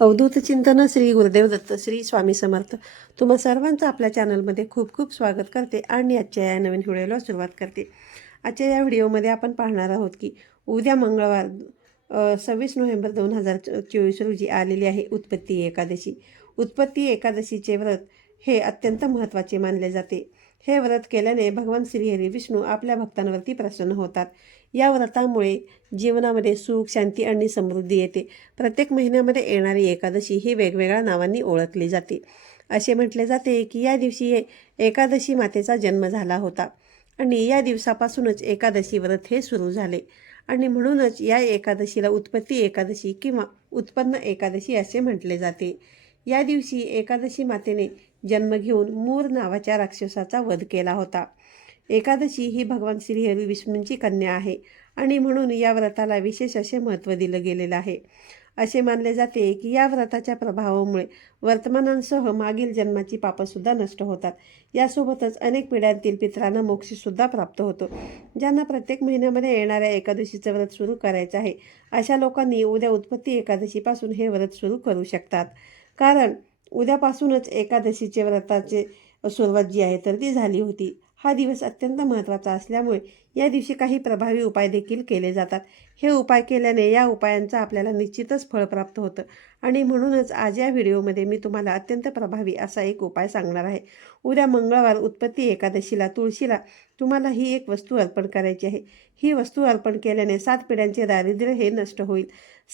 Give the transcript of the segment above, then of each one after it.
अवधूत चिंतन श्री गुरुदेव दत्त श्री स्वामी समर्थ. तुम्हा सर्वांचं आपल्या चॅनलमध्ये खूप खूप स्वागत करते आणि आजच्या या नवीन व्हिडिओला सुरुवात करते. आजच्या या व्हिडिओमध्ये आपण पाहणार आहोत की उद्या मंगळवार सव्वीस नोव्हेंबर दोन हजार चोवीस रोजी आलेली आहे उत्पत्ती एकादशी. उत्पत्ती एकादशीचे व्रत हे अत्यंत महत्त्वाचे मानले जाते. हे व्रत केल्याने भगवान श्रीहरी विष्णू आपल्या भक्तांवरती प्रसन्न होतात. या व्रतामुळे जीवनामध्ये सुख शांती आणि समृद्धी येते. प्रत्येक महिन्यामध्ये येणारी एकादशी ही वेगवेगळ्या नावांनी ओळखली जाते. असे म्हटले जाते की या दिवशी एकादशी मातेचा जन्म झाला होता आणि या दिवसापासूनच एकादशी व्रत हे सुरू झाले. आणि म्हणूनच या एकादशीला उत्पत्ती एकादशी किंवा उत्पन्न एकादशी असे म्हटले जाते. या दिवशी एकादशी मातेने जन्म घेऊन मूर नावाच्या राक्षसाचा वध केला होता. एकादशी ही भगवान श्रीहरी विष्णूंची कन्या आहे आणि म्हणून या व्रताला विशेष असे महत्त्व दिलं गेलेलं आहे. असे मानले जाते की या व्रताच्या प्रभावामुळे वर्तमानांसह मागील जन्माची पापंसुद्धा नष्ट होतात. यासोबतच अनेक पिढ्यांतील पित्रांना मोक्षसुद्धा प्राप्त होतो. ज्यांना प्रत्येक महिन्यामध्ये येणाऱ्या एकादशीचं व्रत सुरू करायचं आहे अशा लोकांनी उद्या उत्पत्ती एकादशीपासून हे व्रत सुरू करू शकतात. कारण उद्यापासूनच एकादशीचे व्रताचे सुरुवात जी आहे तर ती झाली होती. हा दिवस अत्यंत महत्त्वाचा असल्यामुळे या दिवशी काही प्रभावी उपाय देखील केले जातात. हे उपाय केल्याने या उपायांचा आपल्याला निश्चितच फळ प्राप्त होतं. आणि म्हणूनच आज या व्हिडिओमध्ये मी तुम्हाला अत्यंत प्रभावी असा एक उपाय सांगणार आहे. उद्या मंगळवार उत्पत्ती एकादशीला तुळशीला तुम्हाला ही एक वस्तू अर्पण करायची आहे. ही वस्तू अर्पण केल्याने सात पिढ्यांचे दारिद्र्य हे नष्ट होईल.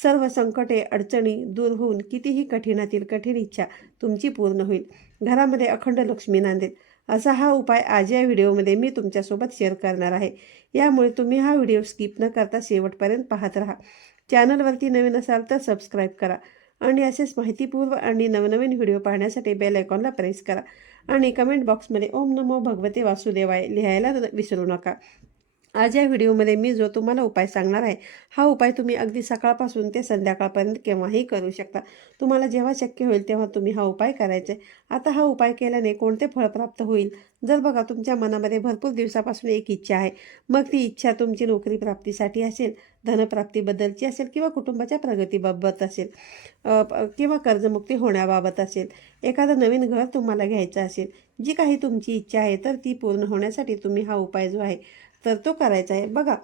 सर्व संकटे अडचणी दूर होऊन कितीही कठीणातील कठीण इच्छा तुमची पूर्ण होईल. घरामध्ये अखंड लक्ष्मी नांदेल असा हा उपाय आज या व्हिडिओमध्ये मी तुमच्यासोबत शेअर करणार आहे. यामुळे तुम्ही हा व्हिडिओ स्किप न करता शेवटपर्यंत पाहत राहा. चॅनलवरती नवीन असाल तर सबस्क्राईब करा आणि असेच माहितीपूर्व आणि नवनवीन व्हिडिओ पाहण्यासाठी बेल आयकॉनला प्रेस करा. आणि कमेंट बॉक्समध्ये ओम नमो भगवते वासुदेवाय लिहायला विसरू नका. आज या व्हिडिओमध्ये मी जो तुम्हाला उपाय सांगणार आहे हा उपाय तुम्ही अगदी सकाळपासून ते संध्याकाळपर्यंत केव्हाही करू शकता. तुम्हाला जेव्हा शक्य होईल तेव्हा तुम्ही हा उपाय करायचा. आहे आता हा उपाय केल्याने कोणते फळ प्राप्त होईल? जर बघा तुमच्या मनामध्ये भरपूर दिवसापासून एक इच्छा आहे. मग ती इच्छा तुमची नोकरी प्राप्तीसाठी असेल धनप्राप्तीबद्दलची असेल किंवा कुटुंबाच्या प्रगतीबाबत असेल किंवा कर्जमुक्ती होण्याबाबत असेल एखादं नवीन घर तुम्हाला घ्यायचं असेल जी काही तुमची इच्छा आहे तर ती पूर्ण होण्यासाठी तुम्ही हा उपाय जो आहे तर तो करायचा आहे. बघा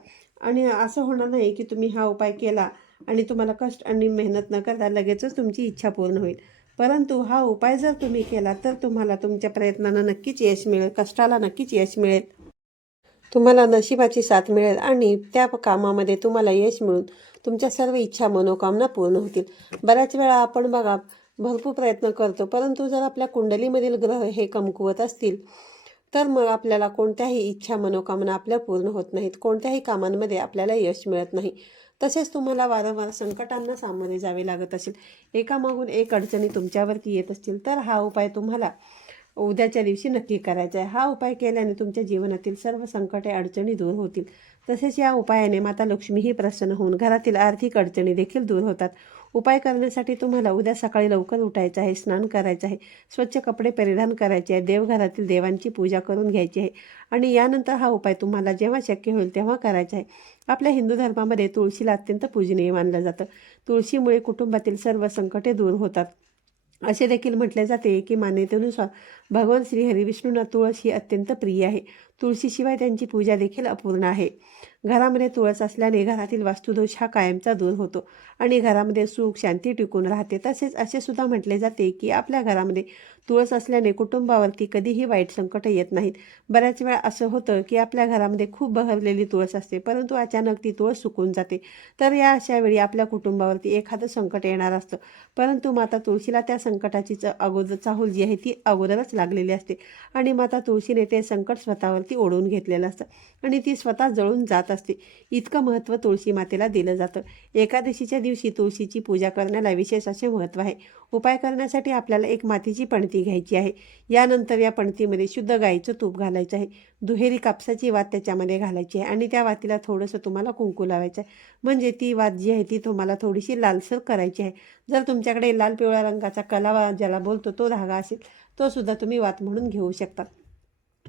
आणि असं होणार नाही की तुम्ही हा उपाय केला आणि तुम्हाला कष्ट आणि मेहनत न करता लगेचच तुमची इच्छा पूर्ण होईल. परंतु हा उपाय जर तुम्ही केला तर तुम्हाला तुमच्या प्रयत्नांना नक्कीच यश मिळेल कष्टाला नक्कीच यश मिळेल. तुम्हाला नशिबाची साथ मिळेल आणि त्या कामामध्ये तुम्हाला यश मिळून तुमच्या सर्व इच्छा मनोकामना पूर्ण होतील. बऱ्याच वेळा आपण बघा भरपूर प्रयत्न करतो परंतु जर आपल्या कुंडलीमधील ग्रह हे कमकुवत असतील तर मग आपल्याला कोणत्याही इच्छा मनोकामना आपल्या पूर्ण होत नाहीत. कोणत्याही कामांमध्ये आपल्याला यश मिळत नाही. तसेच तुम्हाला वारंवार संकटांना सामोरे जावे लागत असेल. एकामागून एक अडचणी तुमच्यावरती येत असतील तर हा उपाय तुम्हाला उद्याच्या दिवशी नक्की करायचा आहे. हा उपाय केल्याने तुमच्या जीवनातील सर्व संकटे अडचणी दूर होतील. तसेच या उपायाने माता लक्ष्मीही प्रसन्न होऊन घरातील आर्थिक अडचणी देखील दूर होतात. उपाय करण्यासाठी तुम्हाला उद्या सकाळी लवकर उठायचं आहे स्नान करायचं आहे स्वच्छ कपडे परिधान करायचे आहे देवघरातील देवांची पूजा करून घ्यायची आहे. आणि यानंतर हा उपाय तुम्हाला जेव्हा शक्य होईल तेव्हा करायचा आहे. आपल्या हिंदू धर्मामध्ये तुळशीला अत्यंत पूजनीय मानलं जातं. तुळशीमुळे कुटुंबातील सर्व संकटे दूर होतात. असे देखील म्हटले जाते की मान्यतेनुसार भगवान श्री हरिविष्णूंना तुळस ही अत्यंत प्रिय आहे. तुळशीशिवाय त्यांची पूजा देखील अपूर्ण आहे. घरामध्ये तुळस असल्याने घरातील वास्तुदोष हा कायमचा दूर होतो आणि घरामध्ये सुख शांती टिकून राहते. तसेच असे सुद्धा म्हटले जाते की आपल्या घरामध्ये तुळस असल्याने कुटुंबावरती कधीही वाईट संकट येत नाहीत. बऱ्याच वेळा असं होतं की आपल्या घरामध्ये खूप बहरलेली तुळस असते परंतु अचानक ती तुळस सुकून जाते. तर या अशा वेळी आपल्या कुटुंबावरती एखादं संकट येणार असतं. परंतु माता तुळशीला त्या संकटाची च- अगोदर चाहूल जी आहे ती अगोदरच लागलेली असते. आणि माता तुळशीने ते संकट स्वतःवरती ती ओढून घेतलेलं असतं. आणि ती स्वतः जळून जात असते. इतकं महत्त्व तुळशी मातेला दिलं जातं. एकादशीच्या दिवशी तुळशीची पूजा करण्याला विशेष असे महत्त्व आहे. उपाय करण्यासाठी आपल्याला एक मातीची पणती घ्यायची आहे. यानंतर या पणतीमध्ये शुद्ध गाईचं तूप घालायचं आहे. दुहेरी कापसाची वात त्याच्यामध्ये घालायची आहे. आणि त्या वातीला थोडंसं तुम्हाला कुंकू लावायचं आहे. म्हणजे ती वात जी आहे ती तुम्हाला थोडीशी लालसर करायची आहे. जर तुमच्याकडे लाल पिवळ्या रंगाचा कलावा ज्याला बोलतो तो धागा असेल तो सुद्धा तुम्ही वात म्हणून घेऊ शकता.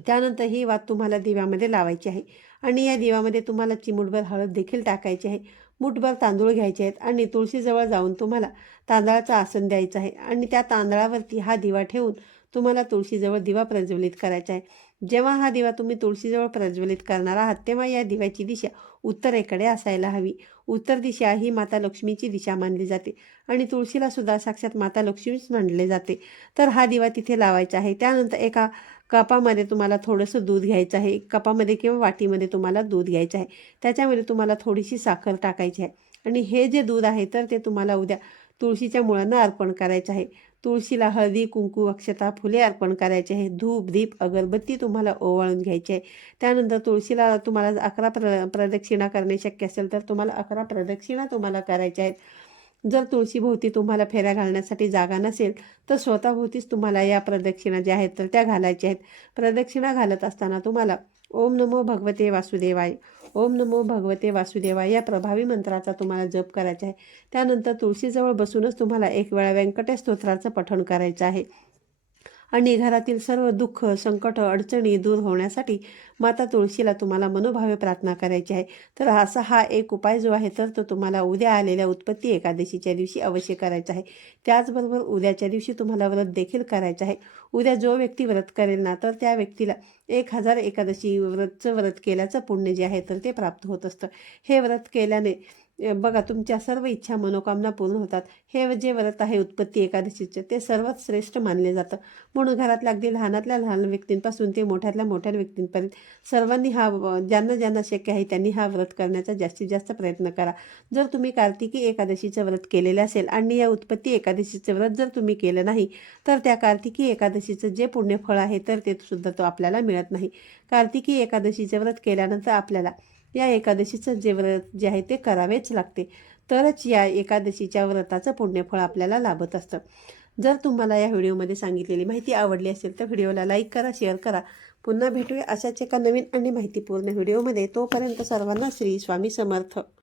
त्यानंतर ही वात तुम्हाला दिव्यामध्ये लावायची आहे. आणि या दिव्यामध्ये तुम्हाला चिमूटभर हळद देखील टाकायची आहे. मुठभर तांदूळ घ्यायचे आहेत आणि तुळशीजवळ जाऊन तुम्हाला तांदळाचं आसन द्यायचं आहे. आणि त्या तांदळावरती हा दिवा ठेवून तुम्हाला तुळशीजवळ दिवा प्रज्वलित करायचा आहे. जेव्हा हा दिवा तुम्ही तुळशीजवळ प्रज्वलित करणार आहात तेव्हा या दिव्याची दिशा उत्तरेकडे असायला हवी. उत्तर दिशा ही माता लक्ष्मीची दिशा मानली जाते आणि तुळशीला सुद्धा साक्षात माता लक्ष्मीच मानले जाते. तर हा दिवा तिथे लावायचा आहे. त्यानंतर एका कपामध्ये तुम्हाला थोडंसं दूध घ्यायचं आहे. कपामध्ये किंवा वाटीमध्ये तुम्हाला दूध घ्यायचं आहे. त्याच्यामध्ये तुम्हाला थोडीशी साखर टाकायची आहे. आणि हे जे दूध आहे तर ते तुम्हाला उद्या तुळशीच्या मुळांना अर्पण करायचं आहे. तुळशीला हळदी कुंकू अक्षता फुले अर्पण करायचे आहे. धूप दीप अगरबत्ती तुम्हाला ओवाळून घ्यायची आहे. त्यानंतर तुळशीला तुम्हाला अकरा प्र प्रदक्षिणा करणे शक्य असेल तर तुम्हाला अकरा प्रदक्षिणा तुम्हाला करायच्या आहेत. जर तुळशीभोवती तुम्हाला फेऱ्या घालण्यासाठी जागा नसेल तर स्वतःभोवतीच तुम्हाला या प्रदक्षिणा ज्या आहेत तर त्या घालायच्या आहेत. प्रदक्षिणा घालत असताना तुम्हाला ओम नमो भगवते वासुदेवाय. ओम नमो भगवते वासुदेवा या प्रभावी मंत्राचा तुम्हाला जप करायचा आहे. त्यानंतर तुळशीजवळ बसूनच तुम्हाला एक वेळा व्यंकटेश स्तोत्राचं पठण करायचं आहे. आणि घरातील सर्व दुःख संकट अडचणी दूर होण्यासाठी माता तुळशीला तुम्हाला मनोभावे प्रार्थना करायची आहे. तर असा हा एक उपाय जो आहे तर तो तुम्हाला उद्या आलेल्या उत्पत्ती एकादशीच्या दिवशी अवश्य करायचा आहे. त्याचबरोबर उद्याच्या दिवशी तुम्हाला व्रत देखील करायचं आहे. उद्या जो व्यक्ती व्रत करेल ना तर त्या व्यक्तीला एक हजार एकादशी व्रतचं व्रत केल्याचं पुण्य जे आहे तर ते प्राप्त होत असतं. हे व्रत केल्याने बघा तुमच्या सर्व इच्छा मनोकामना पूर्ण होतात. हे जे व्रत आहे उत्पत्ती एकादशीचे ते सर्वात श्रेष्ठ मानले जातं. म्हणून घरातल्या अगदी लहानातल्या लहान व्यक्तींपासून ते मोठ्यातल्या मोठ्या व्यक्तींपर्यंत सर्वांनी हा व- ज्यांना ज्यांना शक्य आहे त्यांनी हा व्रत करण्याचा जास्तीत जास्त प्रयत्न करा. जर तुम्ही कार्तिकी एकादशीचं व्रत केलेलं असेल आणि या उत्पत्ती एकादशीचं व्रत जर तुम्ही केलं नाही तर त्या कार्तिकी एकादशीचं जे पुण्यफळ आहे तर ते सुद्धा तो आपल्याला मिळत नाही. कार्तिकी एकादशीचं व्रत केल्यानंतर आपल्याला या एकादशीचं जे व्रत जे आहे ते करावेच लागते. तरच या एकादशीच्या व्रताचं पुण्यफळ आपल्याला लाभत असतं. जर तुम्हाला या व्हिडिओमध्ये सांगितलेली माहिती आवडली असेल तर व्हिडिओला लाईक करा शेअर करा. पुन्हा भेटूया अशाच एका नवीन आणि माहितीपूर्ण व्हिडिओमध्ये. तोपर्यंत सर्वांना श्री स्वामी समर्थ.